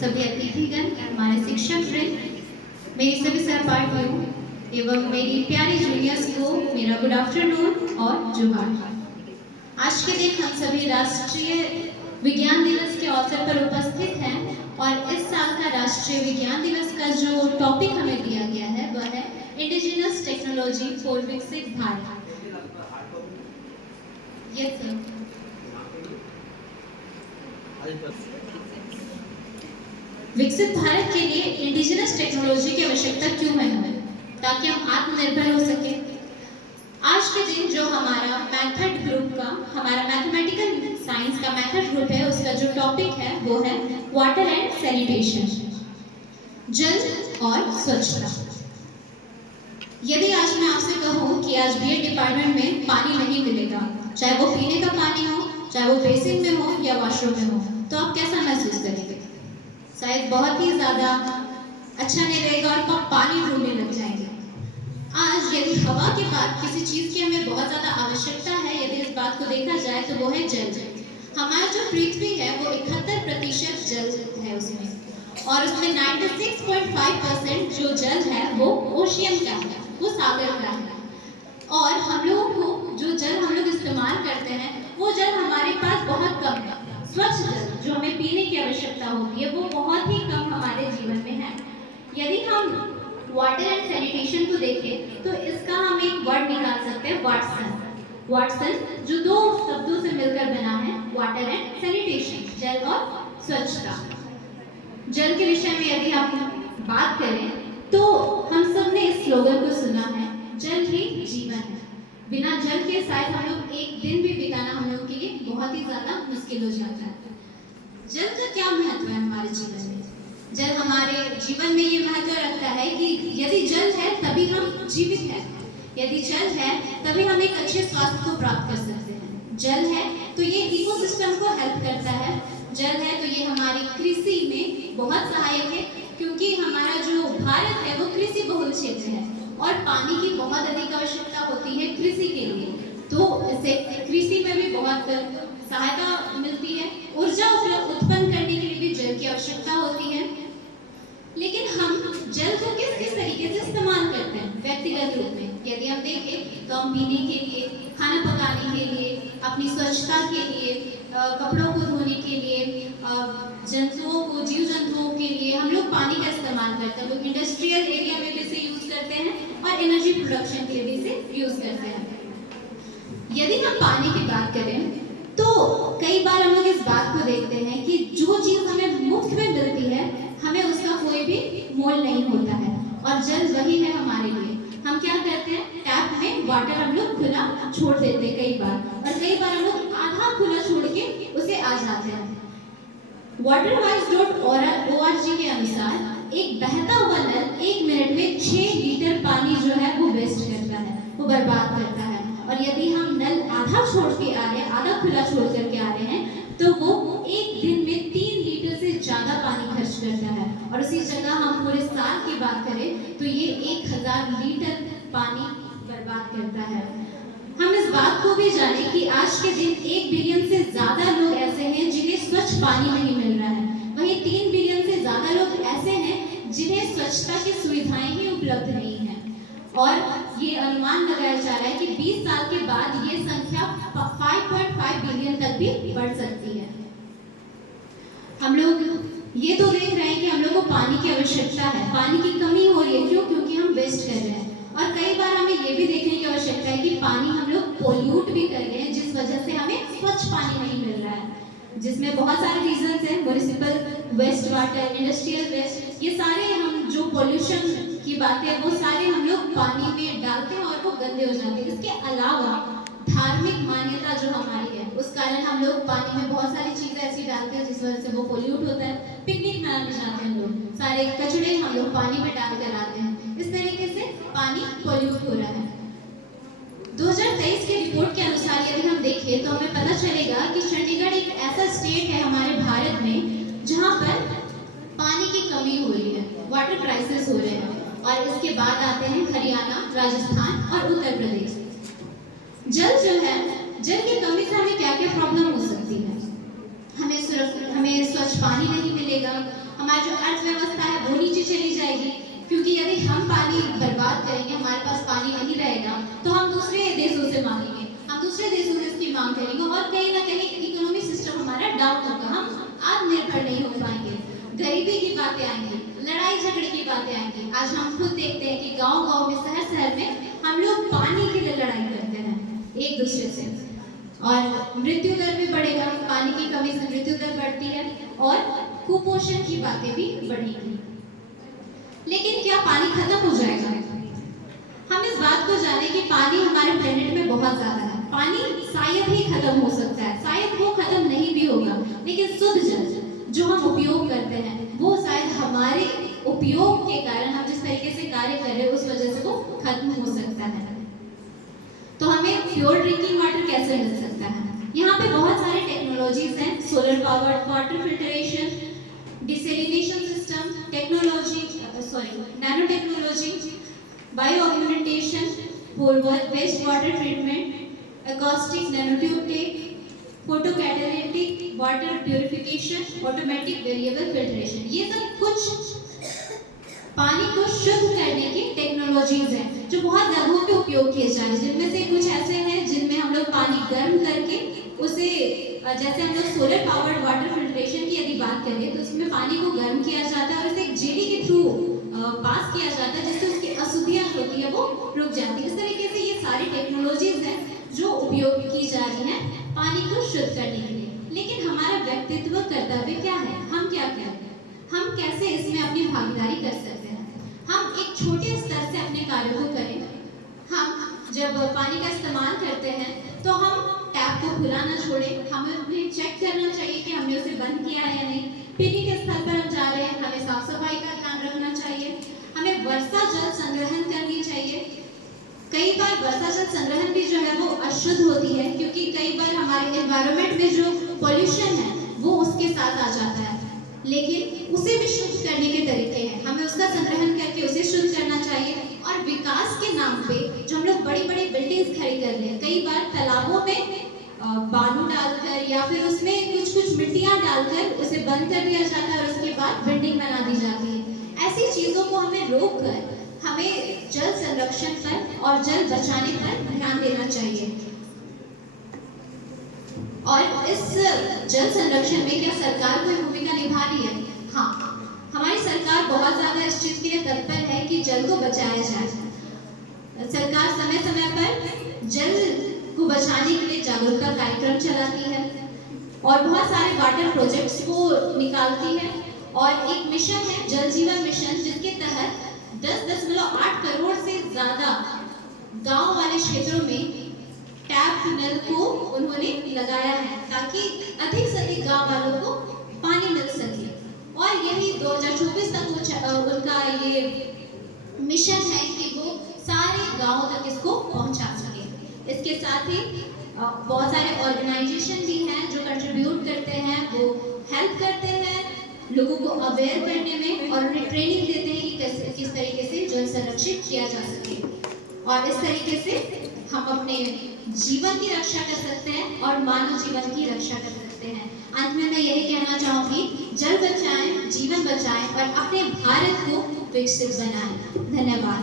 सभी अतिथिगण, हमारे शिक्षक वृंद, मेरी सभी सहपाठियों एवं मेरी प्यारी जूनियर्स को मेरा गुड आफ्टरनून और जोहार। आज के दिन हम सभी राष्ट्रीय विज्ञान दिवस के अवसर पर उपस्थित हैं और इस साल का राष्ट्रीय विज्ञान दिवस का जो टॉपिक हमें दिया गया है वह है इंडिजिनस टेक्नोलॉजी फॉर विकसित भारत। Yes sir. विकसित भारत के लिए इंडिजिनस टेक्नोलॉजी की आवश्यकता क्यों है हमें, ताकि हम आत्मनिर्भर हो सके। आज के दिन जो हमारा मैथड ग्रुप का, हमारा मैथमेटिकल साइंस का मैथड ग्रुप है, उसका जो टॉपिक है वो है वाटर एंड सैनिटेशन, जल और स्वच्छता। यदि आज मैं आपसे कहूँ कि आज बीएड डिपार्टमेंट में पानी नहीं मिलेगा, चाहे वो पीने का पानी हो, चाहे वो बेसिन में हो या वॉशरूम में हो, तो आप कैसा महसूस करेंगे? शायद बहुत ही ज़्यादा अच्छा नहीं रहेगा और पानी ढूंढने लग जाएंगे। आज यदि हवा के बाद किसी चीज़ की हमें बहुत ज़्यादा आवश्यकता है, यदि इस बात को देखा जाए तो वो है जल। हमारा जो पृथ्वी है वो 71% जल है उसमें, और उसमें 96.5% जो जल है वो ओशियन का है, वो सागर का है। और हम लोगों को जो जल हम लोग इस्तेमाल करते हैं वो जल हमारे पास बहुत कम है। स्वच्छ जल जो हमें पीने की आवश्यकता होती है वो बहुत ही कम हमारे जीवन में है। यदि हम वाटर एंड सैनिटेशन को देखें तो इसका हम एक वर्ड निकाल सकते हैं, वाटसन। वाटसन जो दो शब्दों से मिलकर बना है, वाटर एंड सैनिटेशन, जल और स्वच्छता। जल के विषय में यदि हम बात करें तो हम सब ने इस स्लोगन को सुना है, जल ही जीवन है। बिना जल के शायद हम लोग एक दिन भी बिताना हम लोग के लिए बहुत ही ज्यादा मुश्किल हो जाता है। जल का क्या महत्व है हमारे जीवन में? जल हमारे जीवन में ये महत्व रखता है कि यदि जल है तभी हम जीवित हैं, यदि जल है तभी हम एक अच्छे स्वास्थ्य को प्राप्त कर सकते हैं। जल है तो ये इकोसिस्टम को हेल्प करता है, जल है तो ये हमारी कृषि में बहुत सहायक है, क्योंकि हमारा जो भारत है वो कृषि बहुल क्षेत्र है और पानी की बहुत अधिक आवश्यकता होती है कृषि के लिए, तो इससे कृषि में भी बहुत सहायता मिलती है। ऊर्जा उत्पन्न करने के लिए भी जल की आवश्यकता होती है। लेकिन हम जल को किस किस तरीके से इस्तेमाल करते हैं व्यक्तिगत रूप में? यदि हम देखें तो हम पीने के लिए, खाना पकाने के लिए, अपनी स्वच्छता के लिए, कपड़ों को धोने के लिए, जंतुओं को, जीव जंतुओं के लिए हम लोग पानी का इस्तेमाल करते हैं। लोग इंडस्ट्रियल एरिया में भी इसे यूज करते हैं और एनर्जी प्रोडक्शन के लिए भी इसे यूज करते हैं। यदि हम पानी की बात करें तो कई बार हम लोग इस बात को देखते हैं कि जो चीज़ हमें मुफ्त में मिलती है हमें उसका कोई भी मोल नहीं होता है, और जल वही है हमारे लिए। हम क्या करते हैं, टैप में वाटर हम लोग खुला छोड़ देते हैं कई बार, और कई बार हम लोग आधा खुला छोड़ के उसे आ जाते हैं। waterwise.org के अनुसार एक बहता हुआ नल 1 मिनट में 6 लीटर पानी जो है वो वेस्ट करता है, वो बर्बाद करता है। और यदि हम नल आधा छोड़ के आ रहे हैं, आधा खुला छोड़ करके आ रहे हैं, तो वो एक दिन में 3 लीटर से ज़्यादा पानी खर्च करता है। और उसी जगह हम पूरे साल की बात करें तो ये 1000 लीटर पानी बर्बाद करता है। हम इस बात को भी जानें कि आज के दिन 1 बिलियन से ज़्यादा लोग ऐसे हैं जिन्हें स्वच्छ पानी नहीं मिल रहा है, वहीं 3 बिलियन से ज़्यादा लोग ऐसे हैं जिन्हें स्वच्छता की सुविधाएं ही उपलब्ध नहीं हैं। और ये अनुमान लगाया जा रहा है कि 20 साल के बाद ये संख्या 5.5 बिलियन तक भी बढ़ सकती है। हम लोग ये तो देख रहे हैं कि हम लोग को पानी की आवश्यकता है, पानी की कमी हो रही है। क्यों? क्योंकि हम वेस्ट कर रहे हैं। और कई बार हमें ये भी देखने की आवश्यकता है कि पानी हम लोग पोल्यूट भी कर रहे हैं, जिस वजह से हमें स्वच्छ पानी नहीं मिल रहा है, जिसमें बहुत सारे रीजंस हैं, municipal waste water, industrial waste, ये सारे हम जो पोल्यूशन की बातें वो सारे हम लोग पानी में डालते हैं और वो गंदे हो जाते हैं। इसके अलावा धार्मिक मान्यता जो हमारी है उस कारण हम लोग पानी में बहुत सारी चीज़ें ऐसी डालते हैं जिस वजह से वो पोल्यूट होता है। पिकनिक मनाने जाते हैं लोग, सारे कचड़े हम लोग पानी में डाल कर आते हैं, इस तरीके से पानी पोल्यूट हो रहा है। 2023 की रिपोर्ट के अनुसार यदि हम देखें तो हमें पता चलेगा कि चंडीगढ़ एक ऐसा स्टेट है हमारे भारत में जहाँ पर पानी की कमी हो रही है, वाटर क्राइसिस हो रहे हैं। और इसके बाद आते हैं हरियाणा, राजस्थान और उत्तर प्रदेश। जल जो है, जल की कमी से हमें क्या क्या प्रॉब्लम हो सकती है? हमें स्वच्छ पानी नहीं मिलेगा, हमारी जो अर्थव्यवस्था है वो नीचे चली जाएगी, क्योंकि यदि हम पानी बर्बाद करेंगे, हमारे पास पानी नहीं रहेगा, तो हम दूसरे देशों से मांगेंगे, हम दूसरे देशों से इसकी मांग करेंगे और कहीं ना कहीं इकोनॉमिक सिस्टम हमारा डाउन होगा, हम आत्मनिर्भर नहीं हो पाएंगे, गरीबी की बातें आएंगी, लड़ाई झगड़े की बातें आएंगी। आज हम खुद देखते हैं कि गांव-गांव में, शहर-शहर में हम लोग पानी के लिए लड़ाई करते हैं एक दूसरे से, और मृत्यु दर भी बढ़ेगा, पानी की कमी से मृत्यु दर बढ़ती है और कुपोषण की बातें भी बढ़ेगी। लेकिन क्या पानी खत्म हो जाएगा? हम इस बात को जाने कि पानी हमारे प्लेनेट में बहुत ज्यादा है, पानी शायद ही खत्म हो सकता है, शायद वो खत्म नहीं भी होगा, लेकिन शुद्ध जल जो हम उपयोग करते हैं वो शायद हमारे उपयोग के कारण, हम जिस तरीके से कार्य कर रहे हैं उस वजह से वो खत्म हो सकता है। तो हमें प्योर ड्रिंकिंग वाटर कैसे मिल सकता है? यहाँ पे बहुत सारे टेक्नोलॉजीज हैं, solar powered water filtration, desalination system technology, nano technology, bio augmentation, waste water treatment, acoustic nanotube tech, photo catalytic water purification, automatic variable filtration, ये सब कुछ पानी को शुद्ध करने की टेक्नोलॉजीज हैं जो बहुत जगहों पे उपयोग किए जा रहे हैं। जिनमें से कुछ ऐसे हैं जिनमें हम लोग पानी गर्म करके उसे, जैसे हम लोग सोलर पावर्ड वाटर फिल्ट्रेशन की यदि बात करें तो उसमें पानी को गर्म किया जाता है और उसे एक जेली के थ्रू पास किया जाता है, जिससे उसकी अशुद्धियां होती है वो रुक जाती है। इस तरीके से ये सारी टेक्नोलॉजीज हैं जो उपयोग की जा रही हैं पानी को शुद्ध करने के लिए। लेकिन हमारा व्यक्तित्व कर्तव्य क्या है? हम क्या करें? हम कैसे इसमें अपनी भागीदारी कर सकते हैं? हम एक छोटे स्तर से अपने कार्य को करें। हम जब पानी का इस्तेमाल करते हैं तो हम टैप को खुला ना छोड़ें, हमें चेक करना चाहिए कि हमने उसे बंद किया है या नहीं। पिकनिक स्थल पर हम जा रहे हैं, हमें साफ सफाई का ध्यान रखना चाहिए, हमें वर्षा जल संग्रहण करनी चाहिए। कई बार वर्षा जल संग्रहण भी जो है वो अशुद्ध होती है, क्योंकि कई बार हमारे एनवायरनमेंट में जो पॉल्यूशन है वो उसके साथ आ जाता है, लेकिन उसे भी शुद्ध करने के तरीके हैं, हमें उसका संग्रहण करके उसे शुद्ध करना चाहिए। और विकास के नाम पे जो हम लोग बड़ी बड़ी बिल्डिंग्स खड़ी कर रहे हैं, कई बार तालाबों में बालू डालकर या फिर उसमें कुछ कुछ मिट्टियां डालकर उसे बंद कर दिया जाता है और उसके बाद बिल्डिंग बना दी जाती है। ऐसी चीजों को हमें रोक कर हमें जल संरक्षण पर और जल बचाने पर ध्यान देना चाहिए। और इस जल संरक्षण में क्या सरकार कोई भूमिका निभा रही है? हाँ, हमारी सरकार बहुत ज्यादा इस चीज के लिए तत्पर है कि जल को बचाया जाए। सरकार समय समय पर जल को बचाने के लिए जागरूकता कार्यक्रम चलाती है और बहुत सारे वाटर प्रोजेक्ट्स को निकालती है, और एक मिशन है जल जीवन मिशन, जिसके तहत 10.8 करोड़ से ज्यादा गांव वाले क्षेत्रों में टैप नल को उन्होंने लगाया है ताकि अधिक से अधिक गांव वालों को पानी मिल सके। और यही 2024 तक उनका ये मिशन है कि वो सारे गांवों तक इसको पहुंचा सके। इसके साथ ही बहुत सारे ऑर्गेनाइजेशन भी हैं जो कंट्रीब्यूट करते हैं, वो हेल्प करते हैं लोगों को अवेयर करने में और उन्हें ट्रेनिंग देते हैं कि कैसे किस तरीके से जल संरक्षित किया जा सके। और इस तरीके से हम अपने जीवन की रक्षा कर सकते हैं और मानव जीवन की रक्षा कर सकते हैं। अंत में मैं यही कहना चाहूँगी, जल बचाएं, जीवन बचाएं और अपने भारत को विकसित बनाएं। धन्यवाद।